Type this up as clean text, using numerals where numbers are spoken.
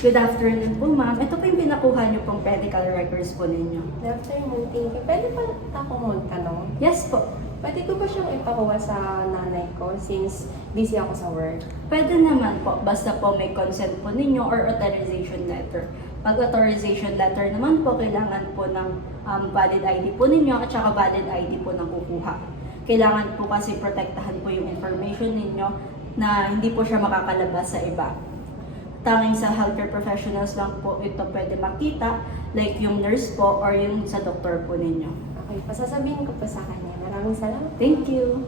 Good afternoon po, ma'am. Ito po yung pinakuha niyo pong medical records po ninyo. Good afternoon, thank you. Pwede pa akong magtanong? Yes po. Pwede ko ba siyang ipakuha sa nanay ko since busy ako sa work? Pwede naman po, basta po may consent po ninyo or authorization letter. Pag authorization letter naman po, kailangan po ng valid ID po ninyo at saka valid ID po ng kukuha. Kailangan po kasi protektahan po yung information ninyo na hindi po siya makakalabas sa iba. Tanging sa healthcare professionals lang po ito pwede makita, like yung nurse po or yung sa doktor po ninyo. Okay, pasasabihin ko po sa kanya. Maraming salamat. Thank you!